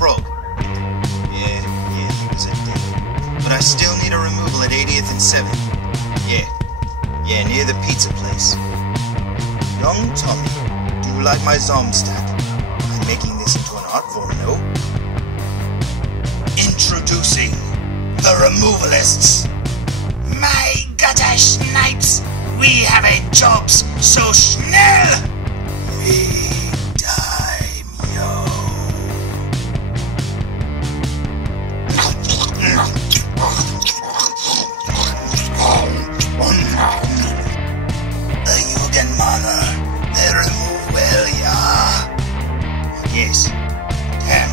frog. Yeah, he was a dick. But I still need a removal at 80th and 7th. Yeah, near the pizza place. Young Tommy, do you like my Zomb stack? I'm making this into an art form, no? Introducing the Removalists. My gutter snipes, we have a jobs so schnell. We die, yo. The Jugendmänner, they remove well, yeah. Yes. Damn,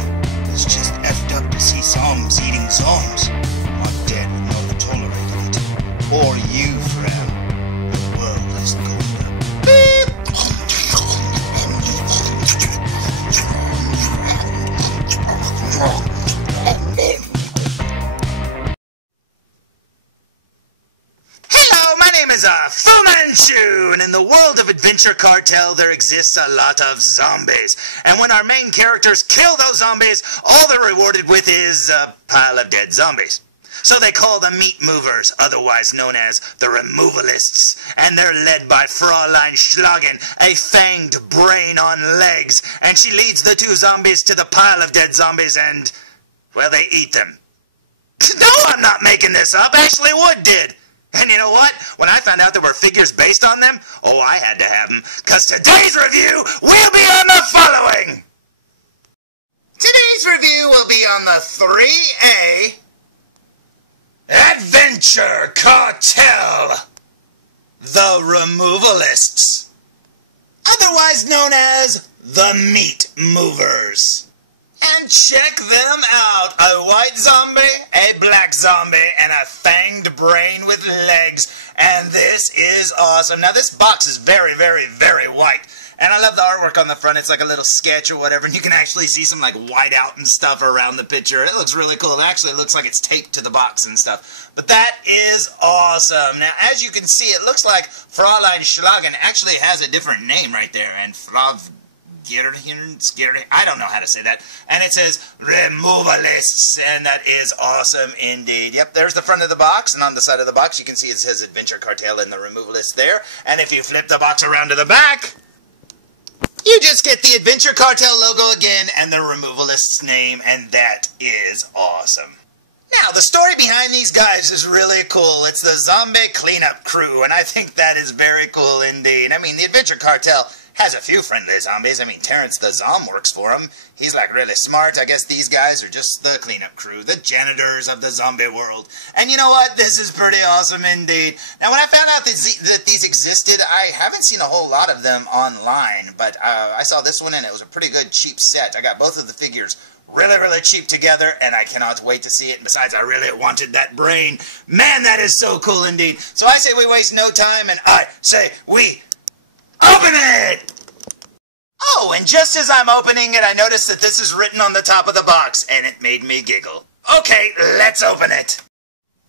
it's just effed up to see Zombs eating Zombs. My dad would not have tolerated it. Or you, Frau. The world is going up. Beep! Hello, my name is Fraulein Schlag, and in the world of Adventure Cartel, there exists a lot of zombies. And when our main characters kill those zombies, all they're rewarded with is a pile of dead zombies. So they call the meat movers, otherwise known as the Removalists, and they're led by Fraulein Schlagen, a fanged brain on legs, and she leads the two zombies to the pile of dead zombies and, well, they eat them. No, I'm not making this up. Ashley Wood did. And you know what? When I found out there were figures based on them, oh, I had to have them, because today's review will be on the following. Today's review will be on the 3A Adventure Cartel The Removalists, otherwise known as the Meat Movers. And check them out, a white zombie, a black zombie, and a fanged brain with legs, and this is awesome. Now this box is very, very, very white, and I love the artwork on the front. It's like a little sketch or whatever, and you can actually see some like white out and stuff around the picture. It looks really cool. It actually looks like it's taped to the box and stuff, but that is awesome. Now as you can see, it looks like Fraulein Schlagen actually has a different name right there, and I don't know how to say that. And it says Removalists, and that is awesome indeed. Yep, there's the front of the box, and on the side of the box you can see it says Adventure Cartel and the Removalists there. And if you flip the box around to the back, you just get the Adventure Cartel logo again and the Removalists name, and that is awesome. Now, the story behind these guys is really cool. It's the zombie cleanup crew, and I think that is very cool indeed. I mean, the Adventure Cartel has a few friendly zombies. I mean, Terrence the Zomb works for them. He's like really smart. I guess these guys are just the cleanup crew, the janitors of the zombie world. And you know what? This is pretty awesome indeed. Now, when I found out that these existed, I haven't seen a whole lot of them online, but I saw this one and it was a pretty good cheap set. I got both of the figures really, really cheap together, and I cannot wait to see it. And besides, I really wanted that brain. Man, that is so cool indeed. So I say we waste no time, and I say we open it! Oh, and just as I'm opening it, I noticed that this is written on the top of the box, and it made me giggle. Okay, let's open it.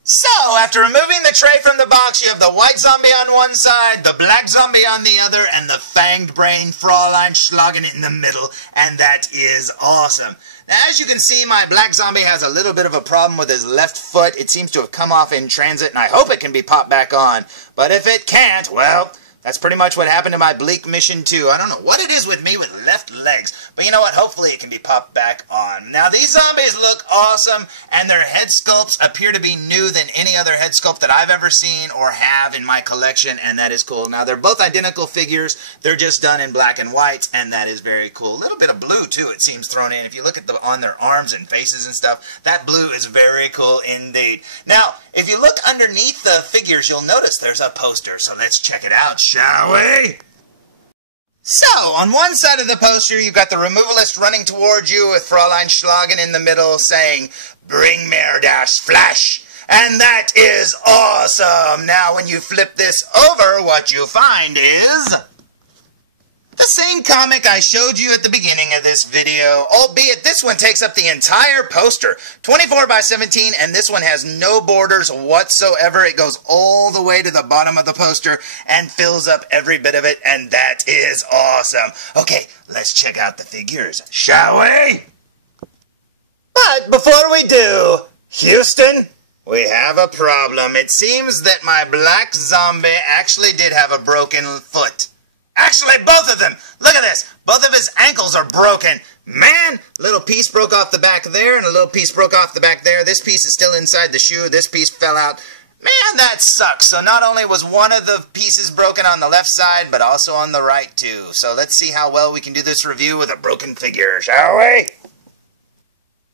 So, after removing the tray from the box, you have the white zombie on one side, the black zombie on the other, and the fanged brain Fraulein Schlagen in the middle, and that is awesome. Now, as you can see, my black zombie has a little bit of a problem with his left foot. It seems to have come off in transit, and I hope it can be popped back on. But if it can't, well, that's pretty much what happened to my Bleak Mission 2. I don't know what it is with me with left legs, but you know what? Hopefully it can be popped back on. Now, these zombies look awesome, and their head sculpts appear to be new than any other head sculpt that I've ever seen or have in my collection, and that is cool. Now, they're both identical figures. They're just done in black and white, and that is very cool. A little bit of blue, too, it seems, thrown in. If you look at on their arms and faces and stuff, that blue is very cool indeed. Now, if you look underneath the figures, you'll notice there's a poster, so let's check it out, shall we? So, on one side of the poster, you've got the Removalist running towards you with Fraulein Schlagen in the middle saying, "Bring mir das Fleisch." And that is awesome! Now, when you flip this over, what you find is the same comic I showed you at the beginning of this video, albeit this one takes up the entire poster, 24 by 17, and this one has no borders whatsoever. It goes all the way to the bottom of the poster and fills up every bit of it, and that is awesome. Okay, let's check out the figures, shall we? But before we do, Houston, we have a problem. It seems that my black zombie actually did have a broken foot. Actually, both of them. Look at this. Both of his ankles are broken. Man, a little piece broke off the back there, and a little piece broke off the back there. This piece is still inside the shoe. This piece fell out. Man, that sucks. So not only was one of the pieces broken on the left side, but also on the right, too. So let's see how well we can do this review with a broken figure, shall we?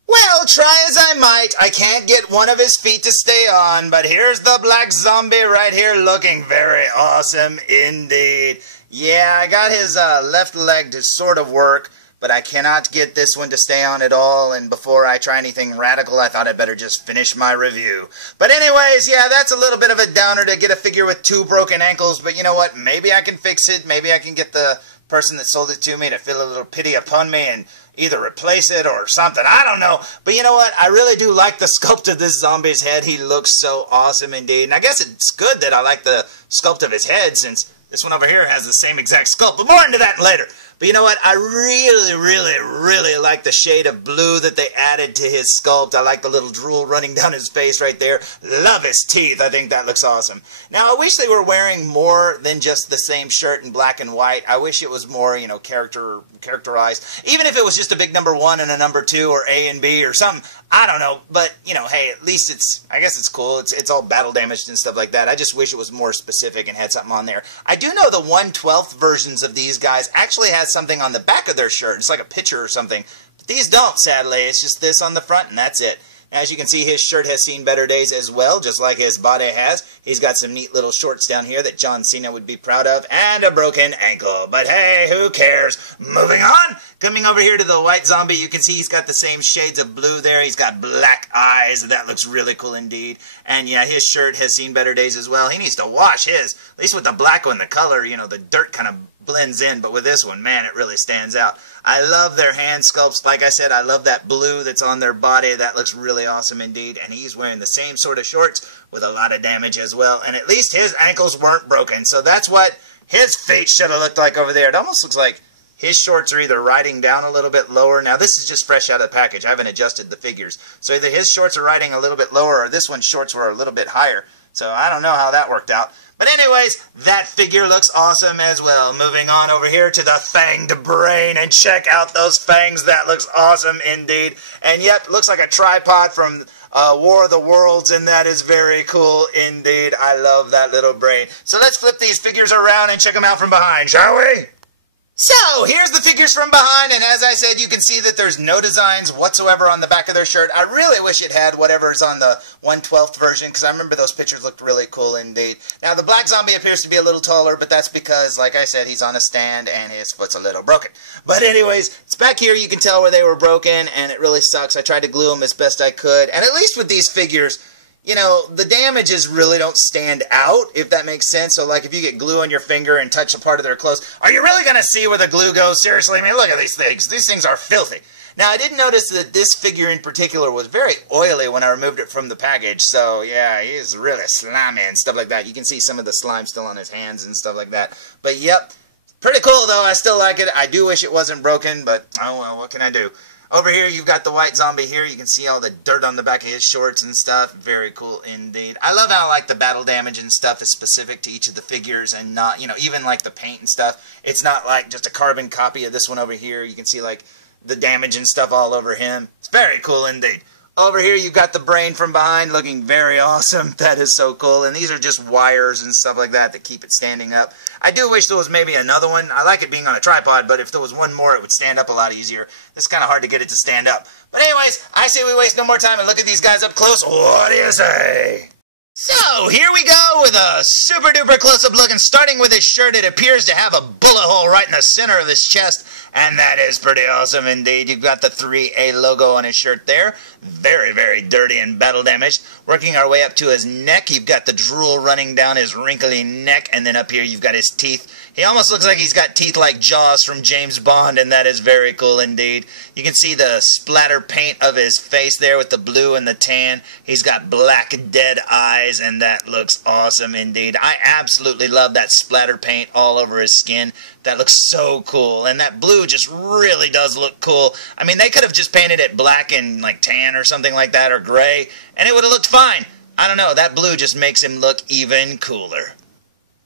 Well, try as I might, I can't get one of his feet to stay on, but here's the black zombie right here looking very awesome indeed. Yeah, I got his left leg to sort of work, but I cannot get this one to stay on at all, and before I try anything radical, I thought I'd better just finish my review. But anyways, yeah, that's a little bit of a downer to get a figure with 2 broken ankles, but you know what, maybe I can fix it, maybe I can get the person that sold it to me to feel a little pity upon me and either replace it or something, I don't know. But you know what, I really do like the sculpt of this zombie's head. He looks so awesome indeed, and I guess it's good that I like the sculpt of his head, since this one over here has the same exact sculpt, but more into that later. But you know what? I really like the shade of blue that they added to his sculpt. I like the little drool running down his face right there. Love his teeth. I think that looks awesome. Now, I wish they were wearing more than just the same shirt in black and white. I wish it was more, you know, characterized. Even if it was just a big number 1 and a number 2 or A and B or something. I don't know. But, you know, hey, at least I guess it's cool. It's all battle damaged and stuff like that. I just wish it was more specific and had something on there. I do know the 1/12 versions of these guys actually has something on the back of their shirt. It's like a picture or something. But these don't, sadly. It's just this on the front, and that's it. As you can see, his shirt has seen better days as well, just like his body has. He's got some neat little shorts down here that John Cena would be proud of, and a broken ankle. But hey, who cares? Moving on. Coming over here to the white zombie, you can see he's got the same shades of blue there. He's got black eyes. That looks really cool indeed. And yeah, his shirt has seen better days as well. He needs to wash his. At least with the black one, the color, you know, the dirt kind of blends in. But with this one, man, it really stands out. I love their hand sculpts. Like I said, I love that blue that's on their body. That looks really awesome indeed. And he's wearing the same sort of shorts with a lot of damage as well. And at least his ankles weren't broken. So that's what his feet should have looked like over there. It almost looks like his shorts are either riding down a little bit lower. Now, this is just fresh out of the package. I haven't adjusted the figures. So either his shorts are riding a little bit lower or this one's shorts were a little bit higher. So I don't know how that worked out. But anyways, that figure looks awesome as well. Moving on over here to the fanged brain, and check out those fangs. That looks awesome indeed. And yep, looks like a tripod from War of the Worlds, and that is very cool indeed. I love that little brain. So let's flip these figures around and check them out from behind, shall we? So, here's the figures from behind, and as I said, you can see that there's no designs whatsoever on the back of their shirt. I really wish it had whatever's on the 1/12 version, because I remember those pictures looked really cool indeed. Now, the black zombie appears to be a little taller, but that's because, like I said, he's on a stand, and his foot's a little broken. But anyways, it's back here, you can tell where they were broken, and it really sucks. I tried to glue them as best I could, and at least with these figures, you know, the damages really don't stand out, if that makes sense. So, like, if you get glue on your finger and touch a part of their clothes, are you really going to see where the glue goes? Seriously, I mean, look at these things. These things are filthy. Now, I did notice that this figure in particular was very oily when I removed it from the package. So, yeah, he's really slimy and stuff like that. You can see some of the slime still on his hands and stuff like that. But, yep, pretty cool, though. I still like it. I do wish it wasn't broken, but, oh, well, what can I do? Over here, you've got the white zombie here. You can see all the dirt on the back of his shorts and stuff. Very cool indeed. I love how, like, the battle damage and stuff is specific to each of the figures and not, you know, even, like, the paint and stuff. It's not, like, just a carbon copy of this one over here. You can see, like, the damage and stuff all over him. It's very cool indeed. Over here, you've got the brain from behind looking very awesome. That is so cool. And these are just wires and stuff like that that keep it standing up. I do wish there was maybe another one. I like it being on a tripod, but if there was one more, it would stand up a lot easier. It's kind of hard to get it to stand up. But anyways, I say we waste no more time and look at these guys up close. What do you say? So, here we go with a super duper close-up look, and starting with his shirt, it appears to have a bullet hole right in the center of his chest, and that is pretty awesome indeed. You've got the 3A logo on his shirt there. Very, very dirty and battle damaged. Working our way up to his neck, you've got the drool running down his wrinkly neck, and then up here you've got his teeth. He almost looks like he's got teeth like Jaws from James Bond, and that is very cool indeed. You can see the splatter paint of his face there with the blue and the tan. He's got black, dead eyes. eyes, and that looks awesome indeed. I absolutely love that splatter paint all over his skin. That looks so cool, and that blue just really does look cool. I mean, they could have just painted it black and like tan or something like that, or gray, and it would have looked fine. I don't know, that blue just makes him look even cooler.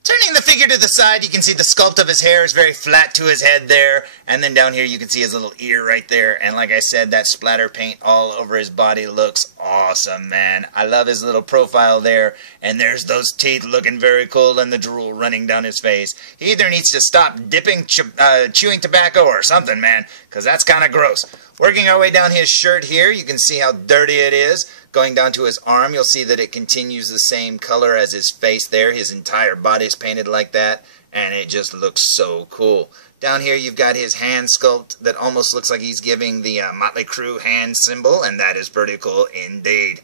Turning the figure to the side, you can see the sculpt of his hair is very flat to his head there. And then down here you can see his little ear right there. And like I said, that splatter paint all over his body looks awesome, man. I love his little profile there. And there's those teeth looking very cool and the drool running down his face. He either needs to stop chewing tobacco or something, man, because that's kind of gross. Working our way down his shirt here, you can see how dirty it is. Going down to his arm, you'll see that it continues the same color as his face there. His entire body's painted like that, and it just looks so cool. Down here, you've got his hand sculpt that almost looks like he's giving the Motley Crue hand symbol, and that is pretty cool indeed.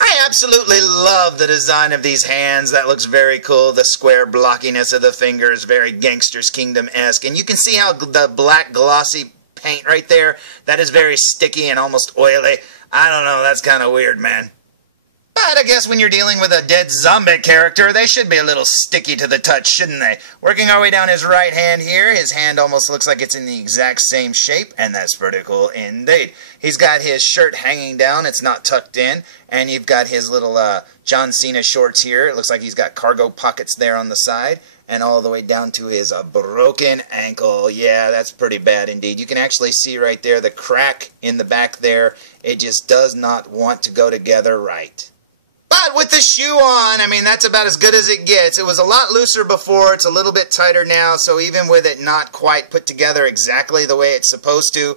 I absolutely love the design of these hands. That looks very cool. The square blockiness of the fingers, very Gangster's Kingdom-esque. And you can see how the black glossy paint right there, that is very sticky and almost oily. I don't know, that's kind of weird, man. But I guess when you're dealing with a dead zombie character, they should be a little sticky to the touch, shouldn't they? Working our way down his right hand here, his hand almost looks like it's in the exact same shape, and that's pretty cool indeed. He's got his shirt hanging down, it's not tucked in, and you've got his little John Cena shorts here. It looks like he's got cargo pockets there on the side, and all the way down to his broken ankle. Yeah, that's pretty bad indeed. You can actually see right there the crack in the back there. It just does not want to go together right. But with the shoe on, I mean, that's about as good as it gets. It was a lot looser before. It's a little bit tighter now, so even with it not quite put together exactly the way it's supposed to,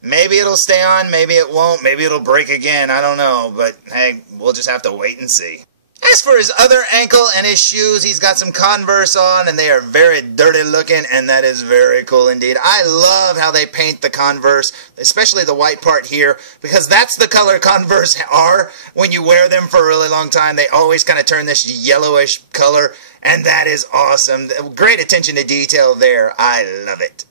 maybe it'll stay on, maybe it won't, maybe it'll break again, I don't know. But, hey, we'll just have to wait and see. As for his other ankle and his shoes, he's got some Converse on, and they are very dirty looking, and that is very cool indeed. I love how they paint the Converse, especially the white part here, because that's the color Converse are when you wear them for a really long time. They always kind of turn this yellowish color, and that is awesome. Great attention to detail there. I love it.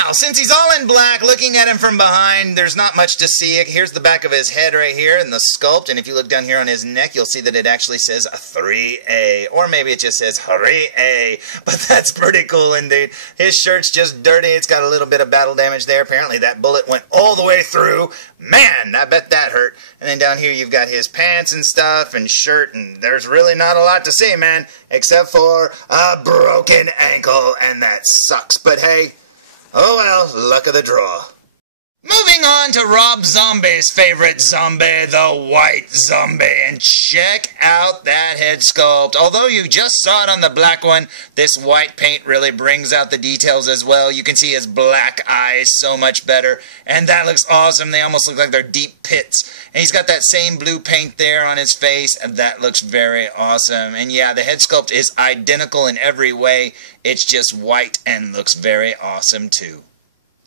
Now, since he's all in black, looking at him from behind, there's not much to see. Here's the back of his head right here and the sculpt, and if you look down here on his neck, you'll see that it actually says 3A, or maybe it just says Hooray-A, but that's pretty cool indeed. His shirt's just dirty. It's got a little bit of battle damage there. Apparently that bullet went all the way through. Man, I bet that hurt. And then down here you've got his pants and stuff and shirt, and there's really not a lot to see, man, except for a broken ankle, and that sucks. But hey, oh well, luck of the draw. Moving on to Rob Zombie's favorite zombie, the white zombie. And check out that head sculpt. Although you just saw it on the black one, this white paint really brings out the details as well. You can see his black eyes so much better. And that looks awesome. They almost look like they're deep pits. And he's got that same blue paint there on his face. And that looks very awesome. And yeah, the head sculpt is identical in every way. It's just white and looks very awesome too.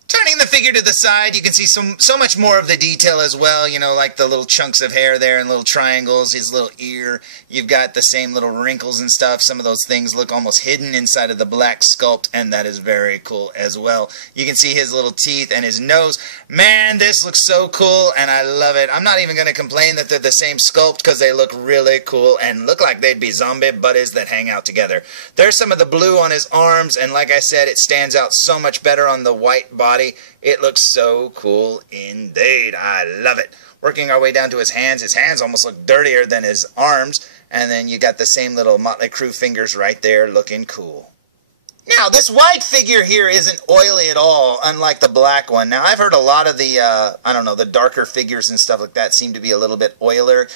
Turning the figure to the side, you can see so much more of the detail as well, you know, like the little chunks of hair there and little triangles, his little ear. You've got the same little wrinkles and stuff. Some of those things look almost hidden inside of the black sculpt, and that is very cool as well. You can see his little teeth and his nose. Man, this looks so cool, and I love it. I'm not even going to complain that they're the same sculpt because they look really cool and look like they'd be zombie buddies that hang out together. There's some of the blue on his arms, and like I said, it stands out so much better on the white body. It looks so cool indeed. I love it. Working our way down to his hands almost look dirtier than his arms. And then you got the same little Motley Crue fingers right there looking cool. Now, this white figure here isn't oily at all, unlike the black one. Now, I've heard a lot of the, I don't know, the darker figures and stuff like that seem to be a little bit oilier.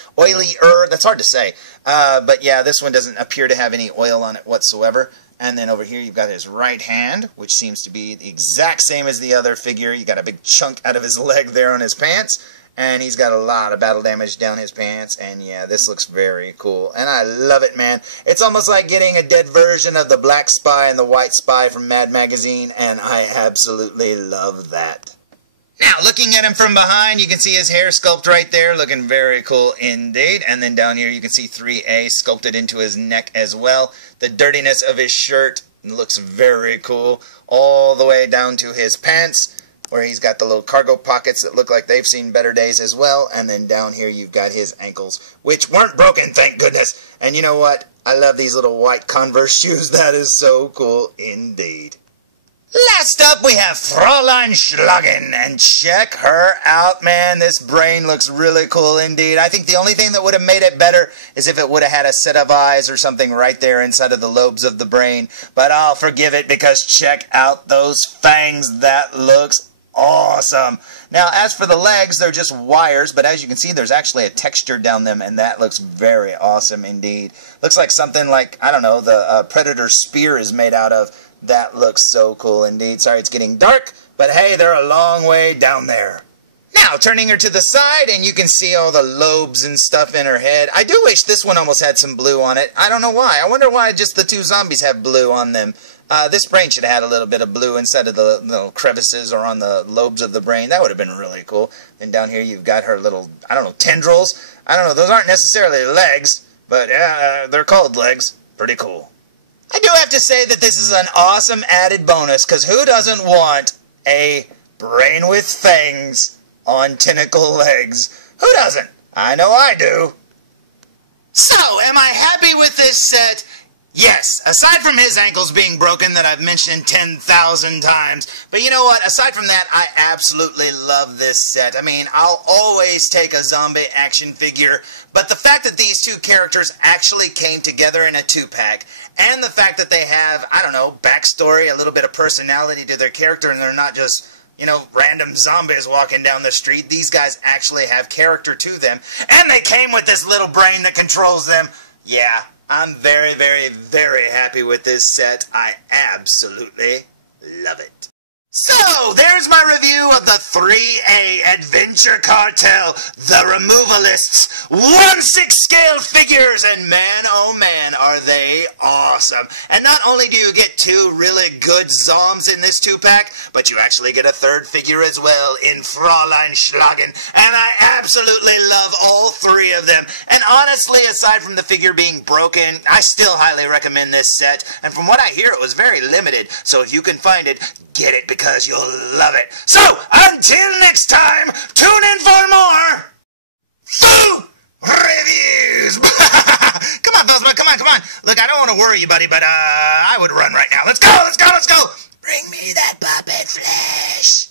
That's hard to say. But yeah, this one doesn't appear to have any oil on it whatsoever. And then over here you've got his right hand, which seems to be the exact same as the other figure. You got a big chunk out of his leg there on his pants. And he's got a lot of battle damage down his pants. And yeah, this looks very cool. And I love it, man. It's almost like getting a dead version of the Black Spy and the White Spy from Mad Magazine. And I absolutely love that. Now, looking at him from behind, you can see his hair sculpt right there, looking very cool indeed. And then down here, you can see 3A sculpted into his neck as well. The dirtiness of his shirt looks very cool, all the way down to his pants. where he's got the little cargo pockets that look like they've seen better days as well. And then down here you've got his ankles, which weren't broken, thank goodness. And you know what? I love these little white Converse shoes. That is so cool indeed. Last up, we have Fraulein Schlagen, and check her out, man. This brain looks really cool indeed. I think the only thing that would have made it better is if it would have had a set of eyes or something right there inside of the lobes of the brain. But I'll forgive it because check out those fangs. That looks awesome. Now, as for the legs, they're just wires, but as you can see, there's actually a texture down them, and that looks very awesome indeed. Looks like something like, I don't know, the Predator's spear is made out of. That looks so cool indeed. Sorry it's getting dark, but hey, they're a long way down there. Now, turning her to the side, and you can see all the lobes and stuff in her head. I do wish this one almost had some blue on it. I don't know why. I wonder why just the two zombies have blue on them. This brain should have had a little bit of blue instead of the little crevices or on the lobes of the brain. That would have been really cool. Then down here you've got her little, I don't know, tendrils. I don't know, those aren't necessarily legs, but yeah, they're called legs. Pretty cool. I do have to say that this is an awesome added bonus, because who doesn't want a brain with fangs on tentacle legs? Who doesn't? I know I do. So, am I happy with this set? Yes, aside from his ankles being broken that I've mentioned 10,000 times. But you know what? Aside from that, I absolutely love this set. I mean, I'll always take a zombie action figure. But the fact that these two characters actually came together in a 2-pack, and the fact that they have, I don't know, backstory, a little bit of personality to their character, and they're not just, you know, random zombies walking down the street. These guys actually have character to them. And they came with this little brain that controls them. Yeah. I'm very, very, very happy with this set. I absolutely love it. So, there's my review of the 3A Adventure Cartel, The Removalists, 1/6 scale figures, and man, oh man, are they awesome. And not only do you get two really good zombs in this 2-pack, but you actually get a third figure as well in Fraulein Schlagen, and I absolutely love all three of them. And honestly, aside from the figure being broken, I still highly recommend this set, and from what I hear, it was very limited, so if you can find it, get it because you'll love it. So, until next time, tune in for more food reviews. Come on, felzbug, come on. Look, I don't want to worry you, buddy, but I would run right now. Let's go. Bring me that puppet flesh.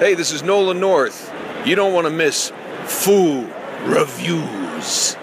Hey, this is Nolan North. You don't want to miss food reviews.